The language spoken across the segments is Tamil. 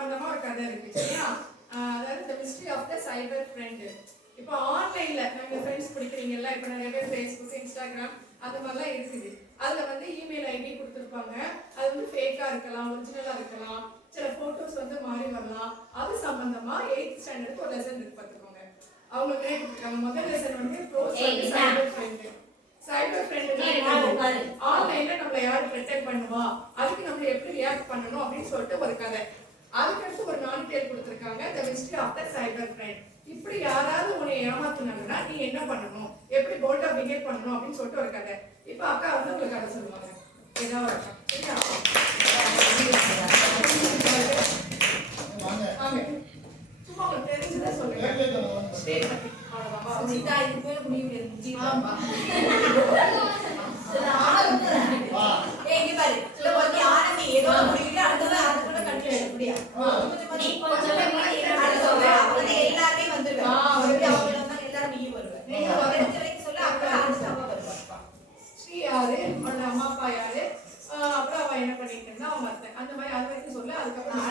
சம்பந்தமா ஒரு கதை இருக்கு சரியா. அதாவது the mystery of the cyber friend. இப்போ ஆன்லைன்ல நாங்க ஃப்ரெண்ட்ஸ் பிடிக்கிறீங்கல்ல, இப்போ நிறைய பேர் ஃபேஸ்புக் இன்ஸ்டாகிராம் அது மாதிரிலாம் இருக்குது. அதுல வந்து இமெயில் ஐடி கொடுத்துருப்பாங்க. அது வந்து ஃபேக்கா இருக்கலாம், ஒரிஜினலா இருக்கலாம், சில போட்டோஸ் வந்து மாறி வரலாம். அது சம்பந்தமா 8th ஸ்டாண்டர்டுக்கு ஒரு லெசன் இருக்கு பார்த்துக்கோங்க. அவங்க கேட்டுருக்காங்க. முதல் லெசன் வந்து சைபர் ஃப்ரெண்ட். சைபர் ஃப்ரெண்ட் ஆன்லைன்ல நம்மள யாரு ப்ரெட்டெக்ட் பண்ணுவா, அதுக்கு நம்ம எப்படி ரியாக்ட் பண்ணணும் அப்படின்னு சொல்லிட்டு ஒரு கதை. அதுக்கடுத்து ஒரு நான்டேல் கொடுத்துருக்காங்க, the mystery of the cyber friend. இப்படி யாராவது உன்னை ஏமாத்துனாங்கன்னா நீ என்ன பண்ணணும், எப்படி போல்டா பிஹேவ் பண்ணணும் அப்படின்னு சொல்லிட்டு ஒரு கதை. இப்போ அக்கா வந்து உங்களுக்கு கதை சொல்லுவாங்க. ஏதாவது சும்மா உங்களுக்கு தெரிஞ்சதை சொல்லுங்க. அம்மா அப்பா யாரு, அப்புறம் அவ என்ன பண்ணிட்டு இருந்தா, அவங்க அத்தை, அந்த மாதிரி அது வரைக்கும் சொல்ல. அதுக்கப்புறம்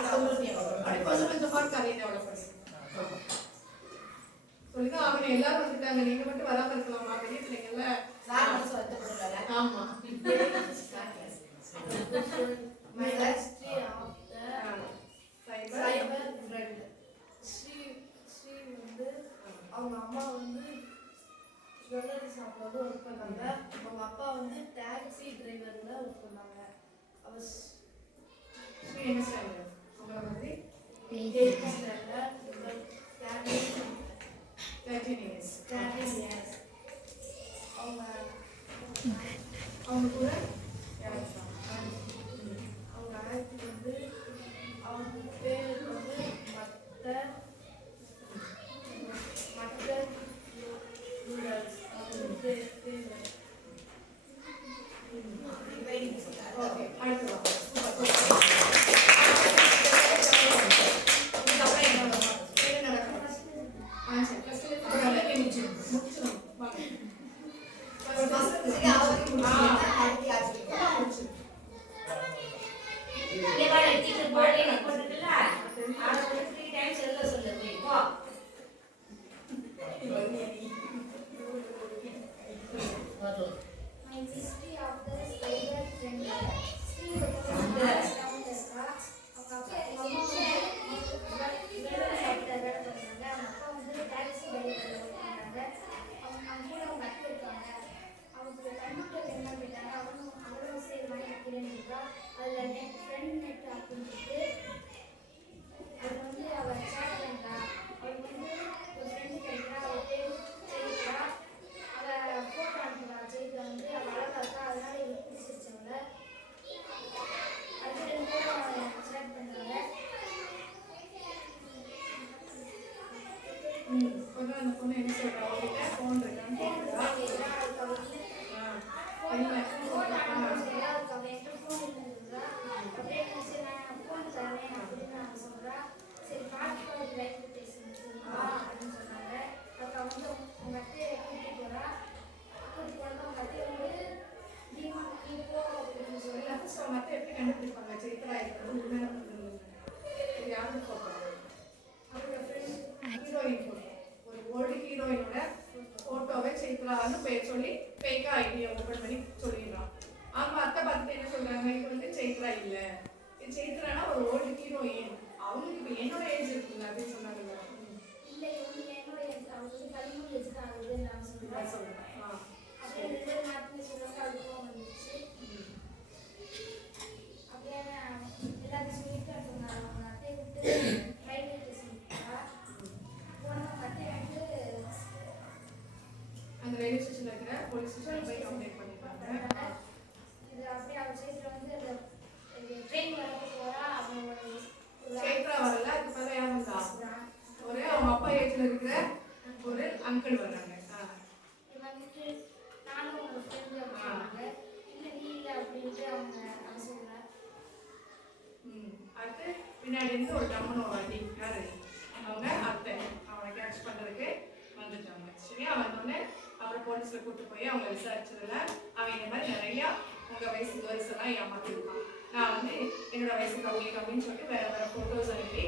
கொஞ்சம் கொஞ்சமா கதையை டெவலப் பண்ணிருக்கேன். சொல்லிதான் அவங்க எல்லாரும் வந்துட்டாங்க, நீங்க மட்டும் வராம இருக்கலாமா, பெரிய பிள்ளைங்கல்ல. ஆமா. My history of the cyber friend. Sri வந்து அவங்க அம்மா வந்து ஜுவல்லரி ஷாப்ல வந்து ஒர்க் பண்ணாங்க. அவங்க அப்பா வந்து டாக்ஸி டிரைவர்ல ஒர்க் பண்ணாங்க. அவ ஸ்ரீ என்ன ஸ்டாண்டர்ட் உங்களை வந்து 8th ஸ்டாண்டர்ட் 13 years. அவங்க கூட யாரு அவங்க ஆக்ட் வந்து அவங்க பேர் வந்து நூடல்ஸ். அவங்க பேர் ஓகே அடுத்து வா. My history of the cyber friend. அந்த பொண்ணு என்ன சொல்றா, அவர்கிட்ட ஃபோன் இருக்கான்னு கேட்குறா. மற்ற எப்படி கண்டுபிடிப்பாங்க சைத்ரா இருக்கிறது உண்மையான யாருன்னு போட்டாங்க. ஹீரோயின் போட்டோ, ஒரு ஓல்டு ஹீரோயினோட போட்டோவை சைத்ரான்னு பேர் சொல்லி ஃபேக்கா ஐடியா ஓப்பன் பண்ணி சொல்லிடுறான். அவங்க அத்தை பார்த்துட்டு என்ன சொல்றாங்க, இது வந்து சைத்ரா இல்லை, இது சைத்ரானா ஒரு ஓல்டு ஹீரோயின், அவங்களுக்கு இப்போ என்னோட ஏஜ் இருக்குல்ல அப்படின்னு சொன்னாங்க. அந்த ரயில்வே ஸ்டேஷன்ல இருக்கிற போலீஸ் ஸ்டேஷன்ல போய் கம்ப்ளைண்ட் பண்ணிருக்காங்க. இது அப்படியே அவ சைத்ரா வந்து அந்த ட்ரெயின் வரப்போ போறா. சைத்ரா வரல, அதுக்கு பதிலா யார் வந்தா, ஒரு அவங்க அப்பா ஏஜ்ல இருக்கிற ஒரு அங்கிள் வர்றாங்க. வந்துட்டு நானும் உங்க ஃப்ரெண்டு அப்படின்னாங்க. இல்லை நீ இல்லை அப்படின்ட்டு அவங்க சொல்றா. அடுத்து பின்னாடி இருந்து ஒரு டம்மன் ஒரு அடி யாரு, அவங்க அத்தை, அவனை கேட்ச் பண்றதுக்கு வந்துட்டாங்க. சரியா, வந்தோடனே அப்புறம் போலீஸ்ல கூட்டு போய் அவங்க விசாரிச்சதுல அவன் இந்த மாதிரி நிறைய உங்க வயசு கேர்ள்ஸ் எல்லாம் ஏமாத்திருக்கான். நான் வந்து என்னோட வயசு கம்மி கம்மின்னு சொல்லிட்டு வேற வேற போட்டோஸ் அனுப்பி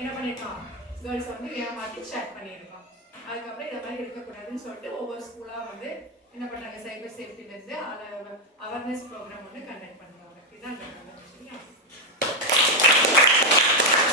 என்ன பண்ணியிருக்கான், கேர்ள்ஸை வந்து ஏமாற்றி சேட் பண்ணியிருக்கான். அதுக்கப்புறம் இதை மாதிரி இருக்கக்கூடாதுன்னு சொல்லிட்டு ஒவ்வொரு ஸ்கூலாக வந்து என்ன பண்ணாங்க, சைபர் சேஃப்டிலேருந்து அவேர்னஸ் ப்ரோக்ராம் வந்து கண்டக்ட்